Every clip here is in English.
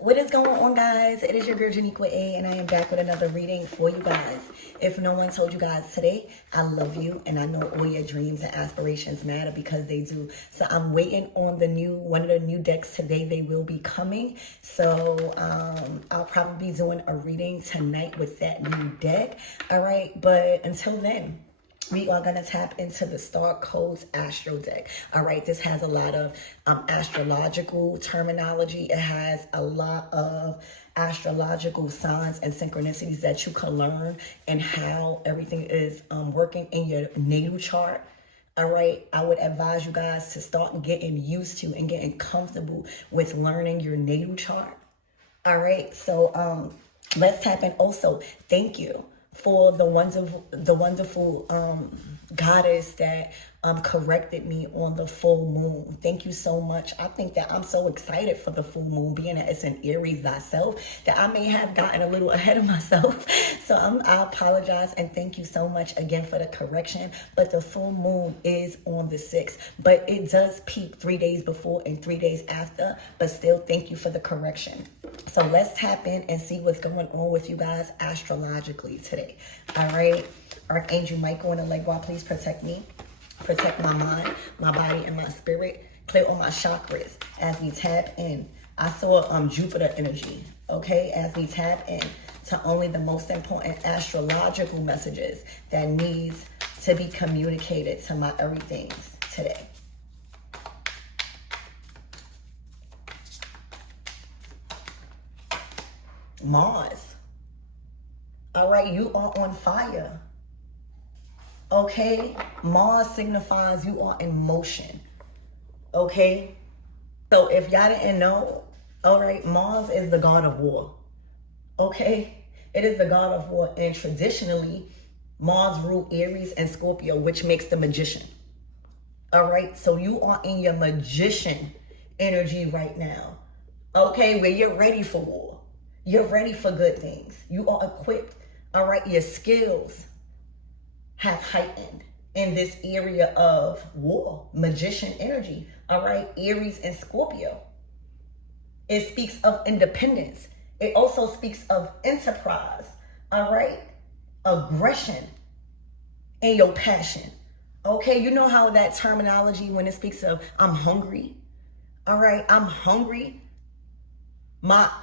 What is going on, guys? It is your girl Janiqua A, and I am back with another reading for you guys. If no one told you guys today, I love you, and I know all your dreams and aspirations matter because they do. So I'm waiting on one of the new decks today. They will be coming. So I'll probably be doing a reading tonight with that new deck. All right, but until then, we are going to tap into the Star Codes Astro deck. All right, this has a lot of astrological terminology. It has a lot of astrological signs and synchronicities that you can learn and how everything is working in your natal chart. All right, I would advise you guys to start getting used to and getting comfortable with learning your natal chart. All right, so let's tap in. Also, thank you for the wonderful goddess that corrected me on the full moon. Thank you so much. I think that I'm so excited for the full moon, being that it's an Aries thyself, that I may have gotten a little ahead of myself. So I apologize and thank you so much again for the correction. But the full moon is on the 6th, but it does peak 3 days before and 3 days after. But still, thank you for the correction. So let's tap in and see what's going on with you guys astrologically today. All right, Archangel Michael and Allegra, please protect me. Protect my mind, my body, and my spirit. Clear all my chakras as we tap in. I saw Jupiter energy, okay, as we tap in to only the most important astrological messages that needs to be communicated to my everythings today. Mars. All right, you are on fire. Okay, Mars signifies you are in motion. Okay, so if y'all didn't know, all right, Mars is the god of war. Okay, it is the god of war, and traditionally, Mars ruled Aries and Scorpio, which makes the magician. All right, so you are in your magician energy right now. Okay, where you're ready for war. You're ready for good things. You are equipped. All right, your skills have heightened in this area of war, magician energy. All right, Aries and Scorpio. It speaks of independence. It also speaks of enterprise. All right, aggression and your passion. Okay, you know how that terminology when it speaks of I'm hungry. All right, I'm hungry.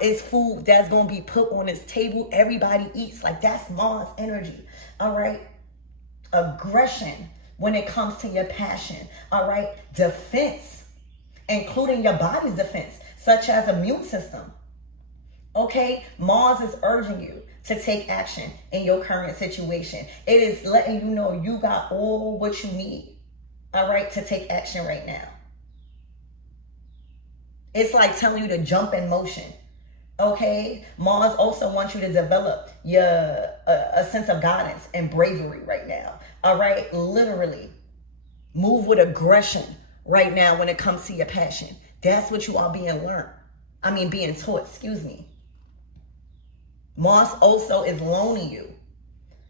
It's food that's gonna be put on this table. Everybody eats. Like, that's Mars energy. All right. Aggression when it comes to your passion. All right. Defense, including your body's defense, such as immune system. Okay. Mars is urging you to take action in your current situation. It is letting you know you got all what you need. All right. To take action right now. It's like telling you to jump in motion. Okay, Mars also wants you to develop a sense of guidance and bravery right now. All right, literally move with aggression right now when it comes to your passion. That's what you are being being taught, excuse me. Mars also is loaning you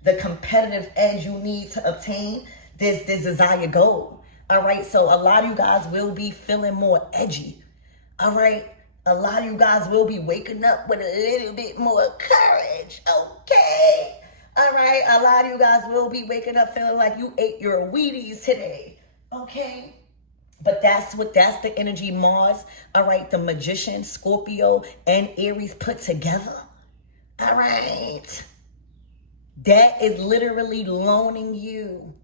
the competitive edge you need to obtain this desired goal. All right, so a lot of you guys will be feeling more edgy. All right, a lot of you guys will be waking up with a little bit more courage, okay? All right, a lot of you guys will be waking up feeling like you ate your Wheaties today, okay? But that's the energy Mars, all right, the magician, Scorpio, and Aries put together, all right? That is literally loaning you.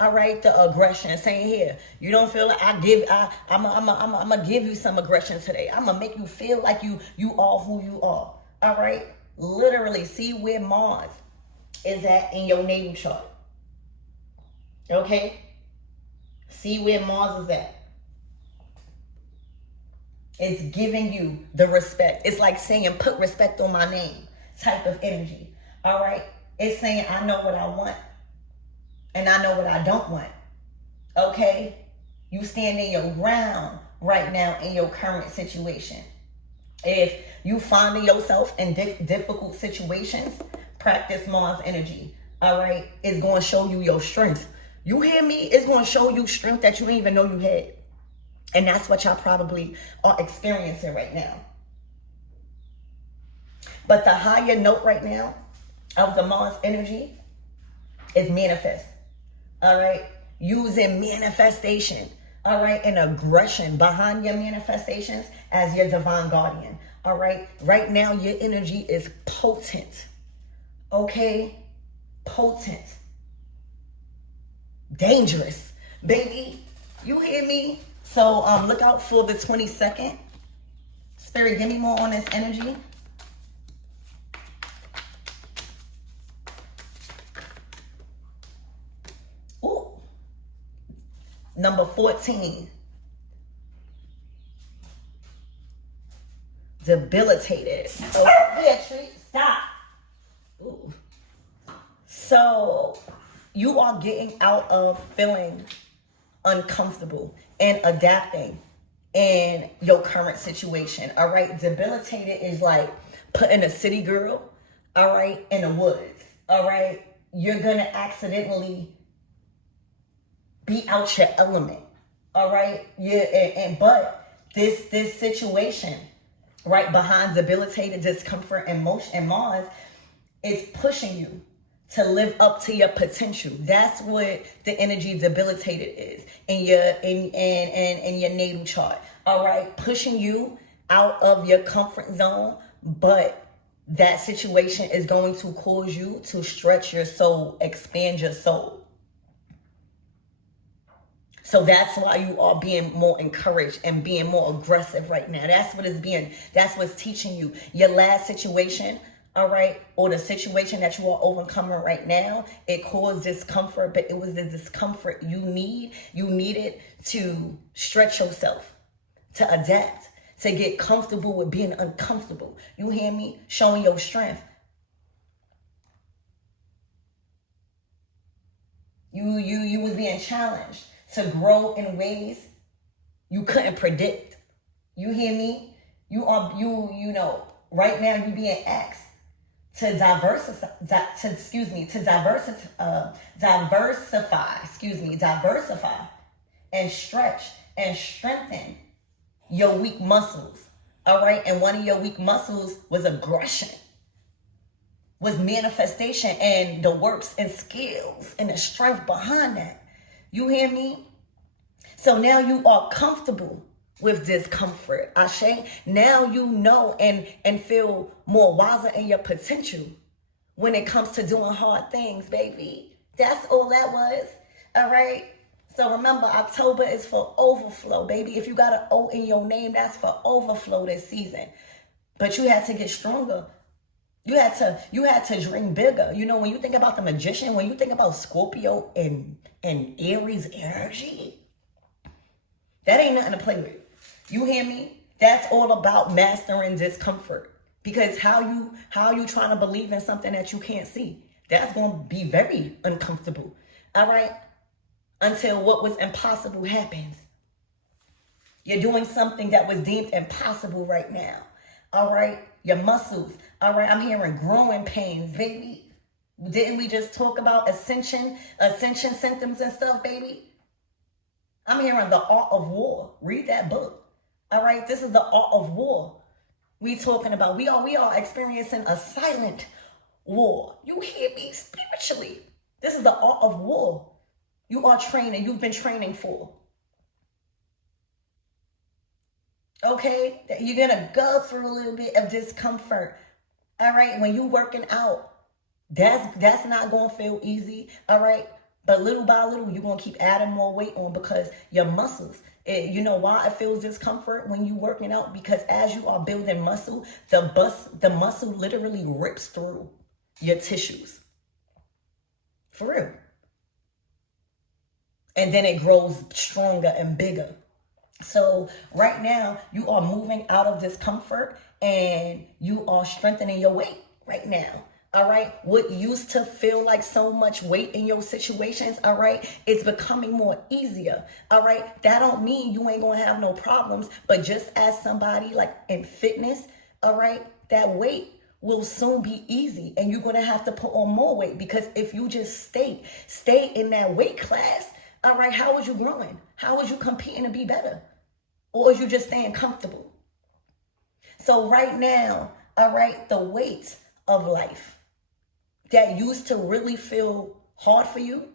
All right, the aggression, saying here, you don't feel like I'm gonna give you some aggression today. I'm gonna make you feel like you are who you are. All right, literally see where Mars is at in your natal chart. Okay, see where Mars is at. It's giving you the respect. It's like saying, put respect on my name type of energy. All right, it's saying, I know what I want. And I know what I don't want. Okay? You stand in your ground right now in your current situation. If you find yourself in difficult situations, practice Mars energy. All right? It's going to show you your strength. You hear me? It's going to show you strength that you didn't even know you had. And that's what y'all probably are experiencing right now. But the higher note right now of the Mars energy is manifest. All right? Using manifestation, all right, and aggression behind your manifestations as your divine guardian. All right? Right now, your energy is potent. Okay? Potent. Dangerous. Baby, you hear me? So look out for the 22nd. Spirit, give me more on this energy. Ooh. Number 14. Debilitated. Oh, yeah, treat. Stop. Ooh. So you are getting out of feeling uncomfortable and adapting in your current situation. All right. Debilitated is like putting a city girl, all right, in the woods. All right. You're going to accidentally be out your element. All right. Yeah. But this situation right behind debilitated, discomfort, and motion and Mars is pushing you to live up to your potential. That's what the energy debilitated is in your natal chart. All right, pushing you out of your comfort zone, but that situation is going to cause you to stretch your soul, expand your soul. So that's why you are being more encouraged and being more aggressive right now. That's what's teaching you. Your last situation, all right, or the situation that you are overcoming right now, it caused discomfort, but it was the discomfort you needed to stretch yourself, to adapt, to get comfortable with being uncomfortable. You hear me? Showing your strength. You was being challenged to grow in ways you couldn't predict. You hear me? You know, right now you being asked to diversify and stretch and strengthen your weak muscles. All right. And one of your weak muscles was aggression, was manifestation, and the works and skills and the strength behind that. You hear me? So now you are comfortable with discomfort. Ashe, now you know and feel more wiser in your potential when it comes to doing hard things, baby. That's all that was. All right. So remember, October is for overflow, baby. If you got an O in your name, that's for overflow this season. But you had to get stronger. You had to dream bigger. You know, when you think about the magician, when you think about Scorpio and Aries energy, that ain't nothing to play with. You hear me? That's all about mastering discomfort. Because how you trying to believe in something that you can't see? That's going to be very uncomfortable. All right? Until what was impossible happens. You're doing something that was deemed impossible right now. All right? Your muscles. All right? I'm hearing growing pains, baby. Didn't we just talk about ascension symptoms and stuff, baby? I'm hearing the art of war. Read that book. All right? This is the art of war. We talking about, we are experiencing a silent war. You hear me? Spiritually. This is the art of war. You are training. You've been training for. Okay? You're going to go through a little bit of discomfort. All right? When you're working out, that's not going to feel easy. All right? But little by little, you're going to keep adding more weight on because your muscles, you know why it feels discomfort when you're working out? Because as you are building muscle, the muscle literally rips through your tissues. For real. And then it grows stronger and bigger. So right now, you are moving out of discomfort and you are strengthening your weight right now. All right. What used to feel like so much weight in your situations, all right, it's becoming more easier. All right. That don't mean you ain't going to have no problems. But just as somebody like in fitness, all right, that weight will soon be easy. And you're going to have to put on more weight because if you just stay in that weight class, all right, how was you growing? How was you competing to be better? Or is you just staying comfortable? So right now, all right, the weight of life that used to really feel hard for you.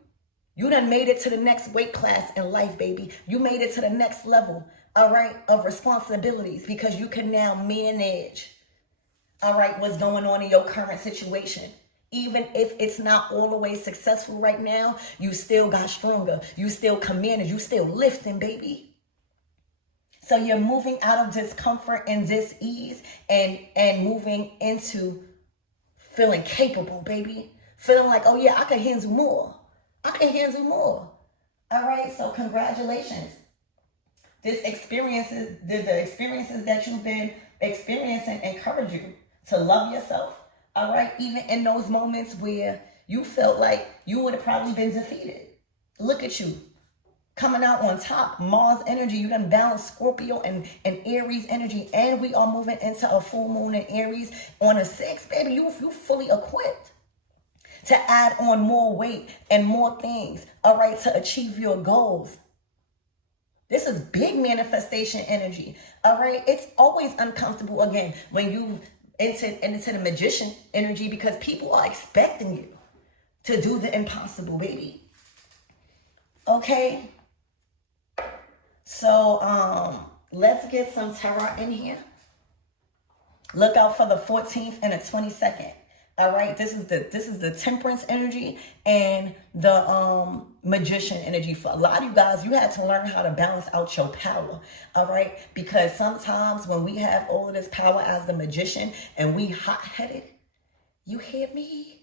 You done made it to the next weight class in life, baby. You made it to the next level, all right, of responsibilities, because you can now manage, all right, what's going on in your current situation. Even if it's not all the way successful right now, you still got stronger. You still commanded. You still lifting, baby. So you're moving out of discomfort and dis-ease and moving into feeling capable, baby. Feeling like, oh yeah, I can handle more. I can handle more. All right, so congratulations. The experiences that you've been experiencing encourage you to love yourself. All right, even in those moments where you felt like you would have probably been defeated. Look at you, coming out on top. Mars energy, you done balance Scorpio and Aries energy, and we are moving into a full moon in Aries on a 6th, baby. You fully equipped to add on more weight and more things, all right, to achieve your goals. This is big manifestation energy, all right? It's always uncomfortable, again, when you into the magician energy, because people are expecting you to do the impossible, baby. Okay? So, let's get some tarot in here. Look out for the 14th and the 22nd. All right, this is the temperance energy and the magician energy. For a lot of you guys, you had to learn how to balance out your power. All right, because sometimes when we have all of this power as the magician and we hot-headed, you hear me?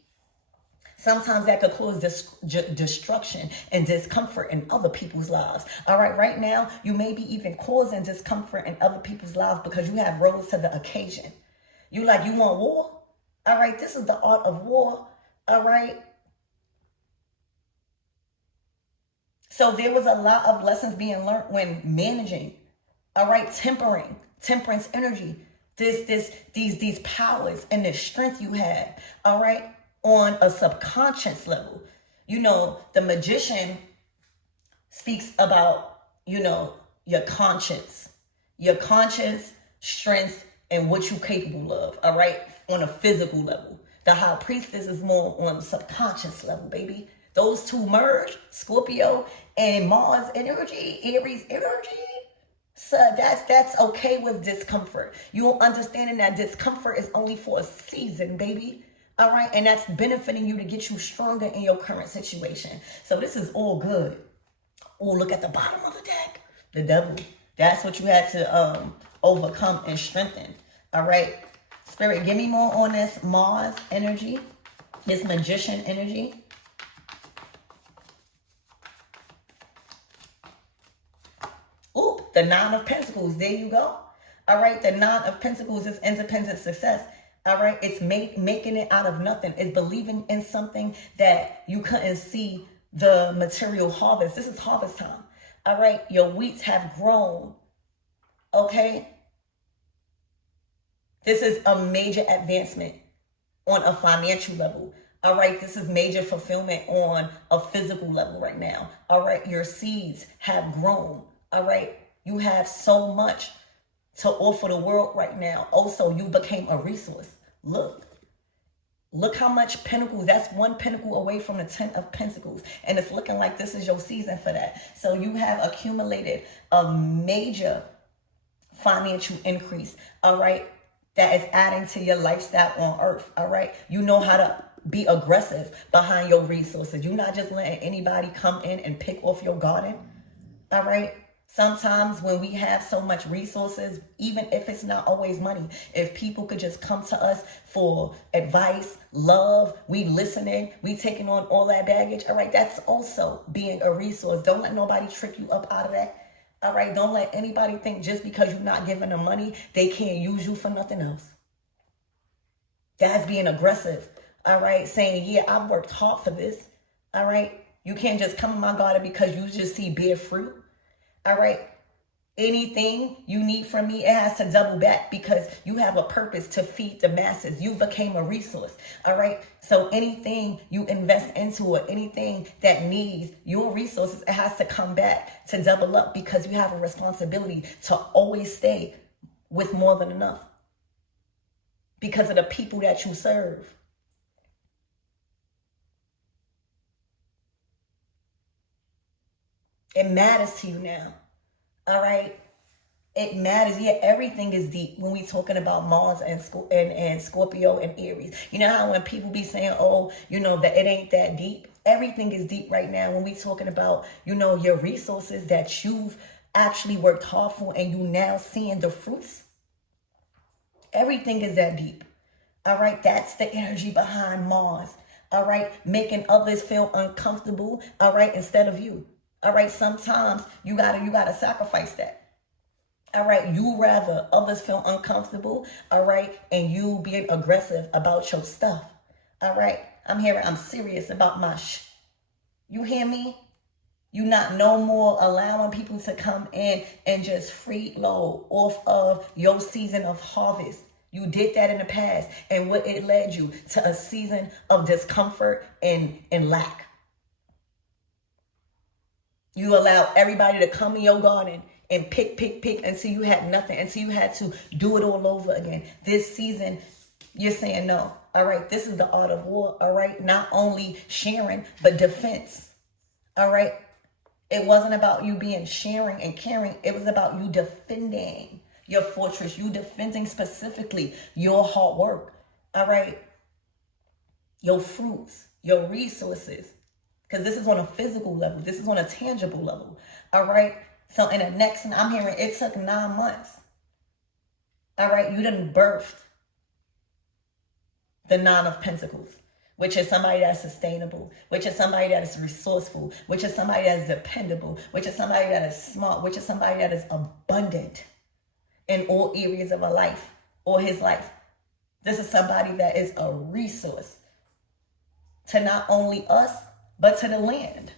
Sometimes that could cause destruction and discomfort in other people's lives. All right, right now, you may be even causing discomfort in other people's lives because you have rose to the occasion. You want war? All right, this is the art of war. All right. So there was a lot of lessons being learned when managing, all right, temperance energy, these powers and this strength you had, all right, on a subconscious level. You know, the magician speaks about, you know, your conscience, strength, and what you're capable of, all right, on a physical level. The high priestess is more on the subconscious level, baby. Those two merge, Scorpio and Mars energy, Aries energy. So that's okay with discomfort. You're understanding that discomfort is only for a season, baby. All right, and that's benefiting you to get you stronger in your current situation. So this is all good. Oh, look at the bottom of the deck. The devil. That's what you had to overcome and strengthen. All right. Spirit, give me more on this Mars energy, this magician energy. Ooh, the 9 of Pentacles. There you go. All right. The 9 of Pentacles is independent success. All right. It's making it out of nothing. It's believing in something that you couldn't see the material harvest. This is harvest time. All right. Your wheats have grown. Okay. This is a major advancement on a financial level. All right, this is major fulfillment on a physical level right now. All right, your seeds have grown. All right, you have so much to offer the world right now. Also, you became a resource. Look how much pentacles. That's 1 pentacle away from the 10 of Pentacles. And it's looking like this is your season for that. So you have accumulated a major financial increase. All right. That is adding to your lifestyle on earth, all right? You know how to be aggressive behind your resources. You're not just letting anybody come in and pick off your garden, all right? Sometimes when we have so much resources, even if it's not always money, if people could just come to us for advice, love, we listening, we taking on all that baggage, all right? That's also being a resource. Don't let nobody trick you up out of that. All right, don't let anybody think just because you're not giving them money, they can't use you for nothing else. That's being aggressive. All right, saying, yeah, I've worked hard for this. All right, you can't just come in my garden because you just see bare fruit. All right, anything you need from me, it has to double back because you have a purpose to feed the masses. You became a resource. All right, so anything you invest into or anything that needs your resources, it has to come back to double up because you have a responsibility to always stay with more than enough. because of the people that you serve. It matters to you now. All right? It matters. Yeah, everything is deep when we talking about Mars and Scorpio and Aries. You know how when people be saying, oh, that it ain't that deep? Everything is deep right now when we talking about, your resources that you've actually worked hard for and you now seeing the fruits. Everything is that deep. All right, that's the energy behind Mars. All right, making others feel uncomfortable. All right, instead of you. All right, sometimes you gotta sacrifice that. All right, you rather others feel uncomfortable, all right, and you being aggressive about your stuff. All right, I'm serious about my You hear me? You not no more allowing people to come in and just freeload off of your season of harvest. You did that in the past, and what it led you to a season of discomfort and lack. You allowed everybody to come in your garden and pick until you had nothing, until you had to do it all over again. This season, you're saying no. All right, this is the art of war. All right, not only sharing, but defense. All right, it wasn't about you being sharing and caring. It was about you defending your fortress. You defending specifically your hard work. All right, your fruits, your resources. Because this is on a physical level. This is on a tangible level. All right. So in the next, I'm hearing it took 9 months. All right. You done birthed the 9 of Pentacles, which is somebody that's sustainable, which is somebody that is resourceful, which is somebody that is dependable, which is somebody that is smart, which is somebody that is abundant in all areas of her life or his life. This is somebody that is a resource to not only us, but to the land.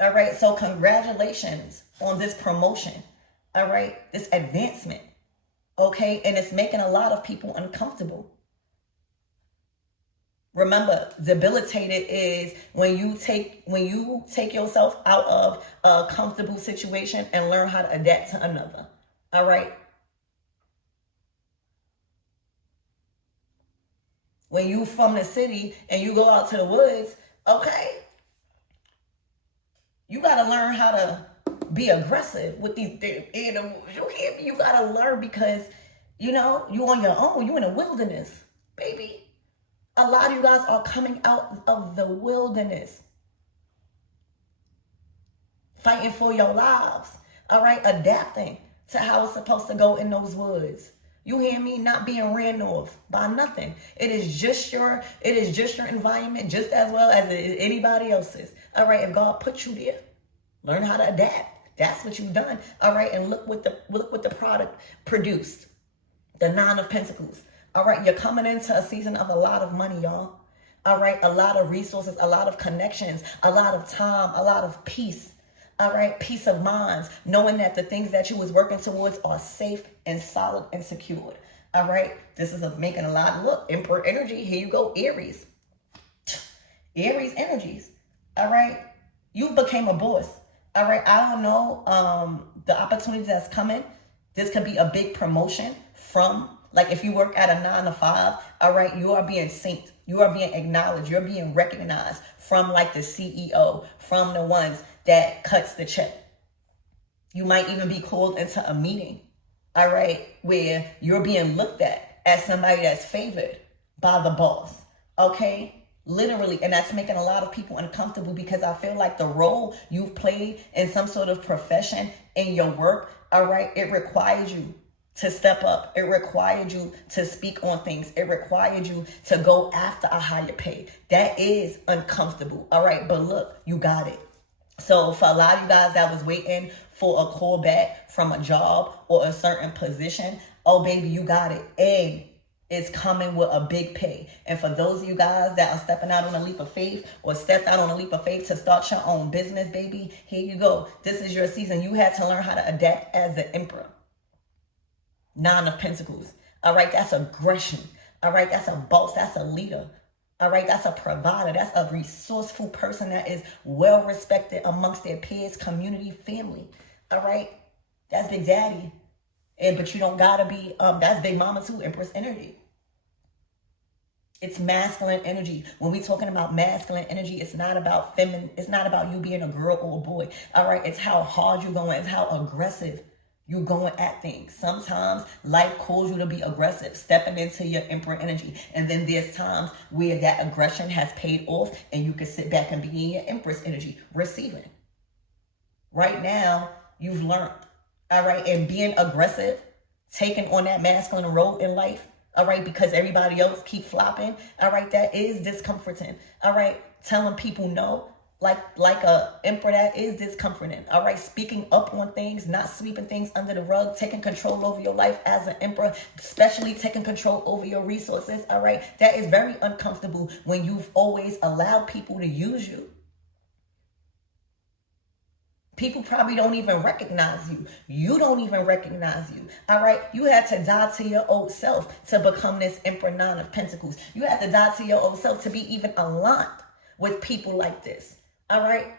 All right, so congratulations on this promotion. All right, this advancement. Okay, and it's making a lot of people uncomfortable. Remember, debilitated is when you take yourself out of a comfortable situation and learn how to adapt to another. All right. When you from the city and you go out to the woods, okay, you got to learn how to be aggressive with these animals. You got to learn because, you on your own. You in the wilderness, baby. A lot of you guys are coming out of the wilderness, fighting for your lives. All right, adapting to how it's supposed to go in those woods. You hear me? Not being ran off by nothing. It is just your environment, just as well as anybody else's. All right, if God put you there, learn how to adapt. That's what you've done. All right, and look what the product produced. The 9 of Pentacles. All right, you're coming into a season of a lot of money, y'all. All right, a lot of resources, a lot of connections, a lot of time, a lot of peace. All right, peace of mind, knowing that the things that you was working towards are safe and solid and secured. All right, this is making a lot of look. Emperor energy, here you go, Aries. Aries energies. All right, you became a boss. All right, I don't know the opportunities that's coming. This could be a big promotion from, like if you work at a 9 to 5, all right, you are being synced. You are being acknowledged. You're being recognized from like the CEO, from the ones that cuts the check. You might even be called into a meeting, all right, where you're being looked at as somebody that's favored by the boss, okay? Literally, and that's making a lot of people uncomfortable because I feel like the role you've played in some sort of profession in your work, all right, it required you to step up. It required you to speak on things. It required you to go after a higher pay. That is uncomfortable, all right, but look, you got it. So for a lot of you guys that was waiting for a call back from a job or a certain position, oh baby, you got it. And it's coming with a big pay. And for those of you guys that are stepping out on a leap of faith or stepped out on a leap of faith to start your own business, baby, here you go. This is your season. You had to learn how to adapt as the emperor. 9 of Pentacles. All right, that's aggression. All right, that's a boss. That's a leader. All right, that's a provider. That's a resourceful person that is well respected amongst their peers, community, family. All right, that's Big Daddy. But you don't gotta be, that's Big Mama too, Empress energy. It's masculine energy. When we're talking about masculine energy, it's not about feminine. It's not about you being a girl or a boy. All right. It's how hard you're going. It's how aggressive you're going at things. Sometimes life calls you to be aggressive, stepping into your Emperor energy. And then there's times where that aggression has paid off and you can sit back and be in your Empress energy, receiving. Right now, you've learned. All right. And being aggressive, taking on that masculine role in life. All right, because everybody else keep flopping. All right, that is discomforting. All right, telling people no, like a emperor, that is discomforting. All right, speaking up on things, not sweeping things under the rug, taking control over your life as an emperor, especially taking control over your resources. All right, that is very uncomfortable when you've always allowed people to use you. People probably don't even recognize you. You don't even recognize you. All right. You had to die to your old self to become this Emperor Nine of Pentacles. You had to die to your old self to be even aligned with people like this. All right.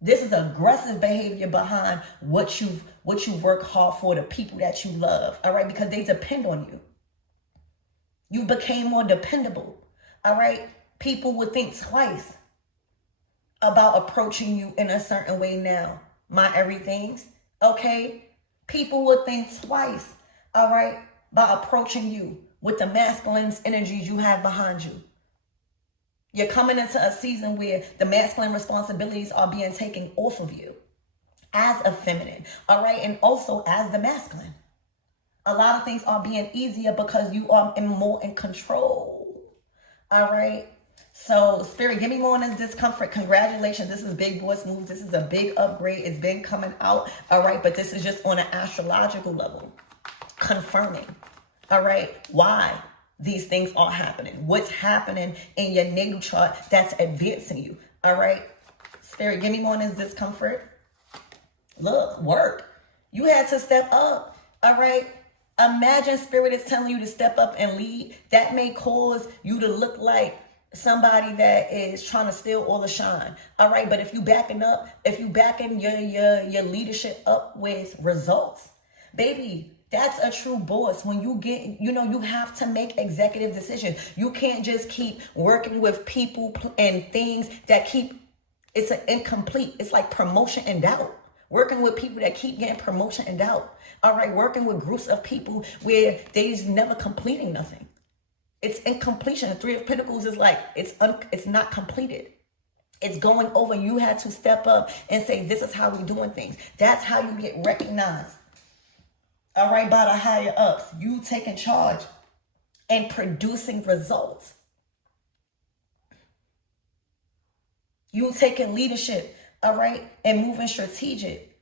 This is aggressive behavior behind what you work hard for, the people that you love. All right. Because they depend on you. You became more dependable. All right. People would think twice about approaching you in a certain way now. My everythings, okay? People will think twice, all right, by approaching you with the masculine energies you have behind you. You're coming into a season where the masculine responsibilities are being taken off of you as a feminine, all right, and also as the masculine. A lot of things are being easier because you are more in control, all right? So, Spirit, give me more on this discomfort. Congratulations. This is big boss moves. This is a big upgrade. It's been coming out. All right. But this is just on an astrological level. Confirming. All right. Why these things are happening. What's happening in your natal chart that's advancing you. All right. Spirit, give me more on this discomfort. Look, work. You had to step up. All right. Imagine Spirit is telling you to step up and lead. That may cause you to look like somebody that is trying to steal all the shine. All right. But if you backing up, if you backing your leadership up with results, baby, that's a true boss. When you get, you have to make executive decisions. You can't just keep working with people and things that it's an incomplete. It's like promotion in doubt. Working with people that keep getting promotion in doubt. All right. Working with groups of people where they's never completing nothing. It's incompletion. The Three of Pentacles is like, it's not completed. It's going over. You had to step up and say, this is how we're doing things. That's how you get recognized. All right, by the higher ups. You taking charge and producing results. You taking leadership, all right, and moving strategic.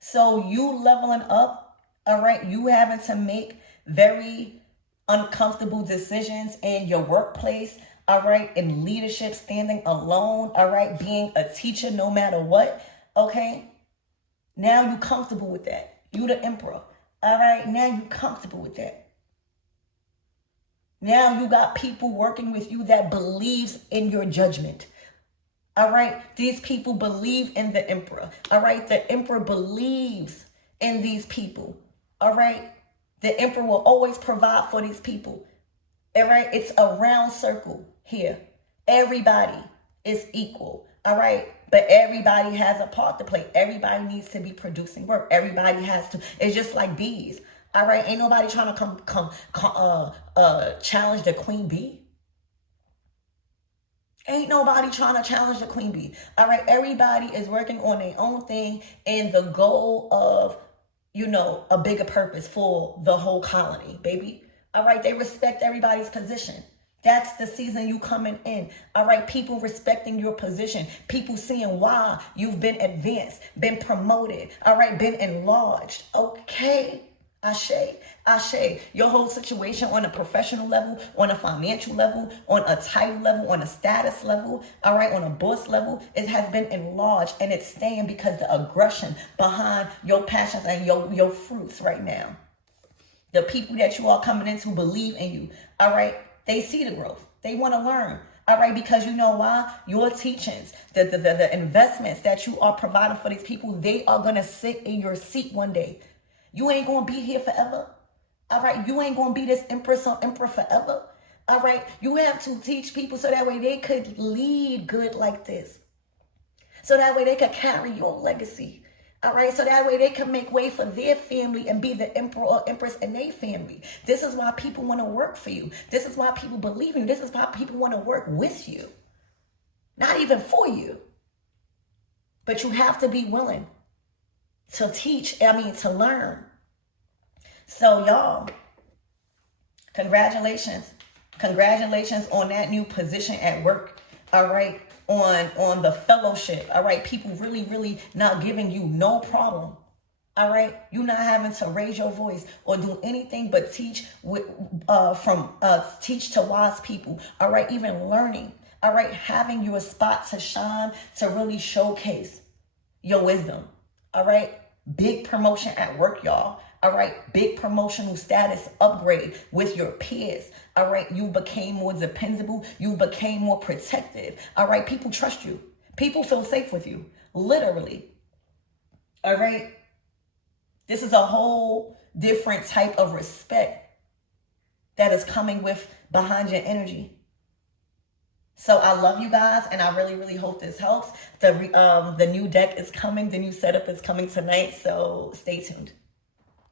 So you leveling up. All right, you having to make very uncomfortable decisions in your workplace. All right, in leadership, standing alone. All right, being a teacher no matter what. Okay, now you're comfortable with that. You the emperor. All right, now you're comfortable with that. Now you got people working with you that believes in your judgment. All right, these people believe in the emperor. All right, the emperor believes in these people. All right. The emperor will always provide for these people. All right. It's a round circle here. Everybody is equal. All right. But everybody has a part to play. Everybody needs to be producing work. Everybody has to. It's just like bees. All right. Ain't nobody trying to challenge the queen bee. Ain't nobody trying to challenge the queen bee. All right. Everybody is working on their own thing in the goal of, a bigger purpose for the whole colony, baby. All right. They respect everybody's position. That's the season you coming in. All right. People respecting your position. People seeing why you've been advanced, been promoted. All right. Been enlarged. Okay. Ashe. Your whole situation on a professional level, on a financial level, on a title level, on a status level, all right, on a boss level, it has been enlarged, and it's staying because the aggression behind your passions and your fruits right now. The people that you are coming into believe in you, all right? They see the growth. They want to learn. All right, because you know why? Your teachings, the investments that you are providing for these people, they are going to sit in your seat one day. You ain't going to be here forever. All right, you ain't going to be this empress or emperor forever. All right, you have to teach people so that way they could lead good like this. So that way they could carry your legacy. All right, so that way they can make way for their family and be the emperor or empress in their family. This is why people want to work for you. This is why people believe in you. This is why people want to work with you. Not even for you. But you have to be willing to teach, to learn. So y'all, congratulations. Congratulations on that new position at work. All right. On the fellowship. All right. People really not giving you no problem. All right. You not having to raise your voice or do anything but teach teach to wise people. All right. Even learning. All right. Having you a spot to shine, to really showcase your wisdom. All right. Big promotion at work, y'all. All right. Big promotional status upgrade with your peers. All right. You became more dependable. You became more protective. All right. People trust you. People feel safe with you. Literally. All right. This is a whole different type of respect that is coming with behind your energy. So I love you guys, and I really hope this helps. The new deck is coming. The new setup is coming tonight. So stay tuned.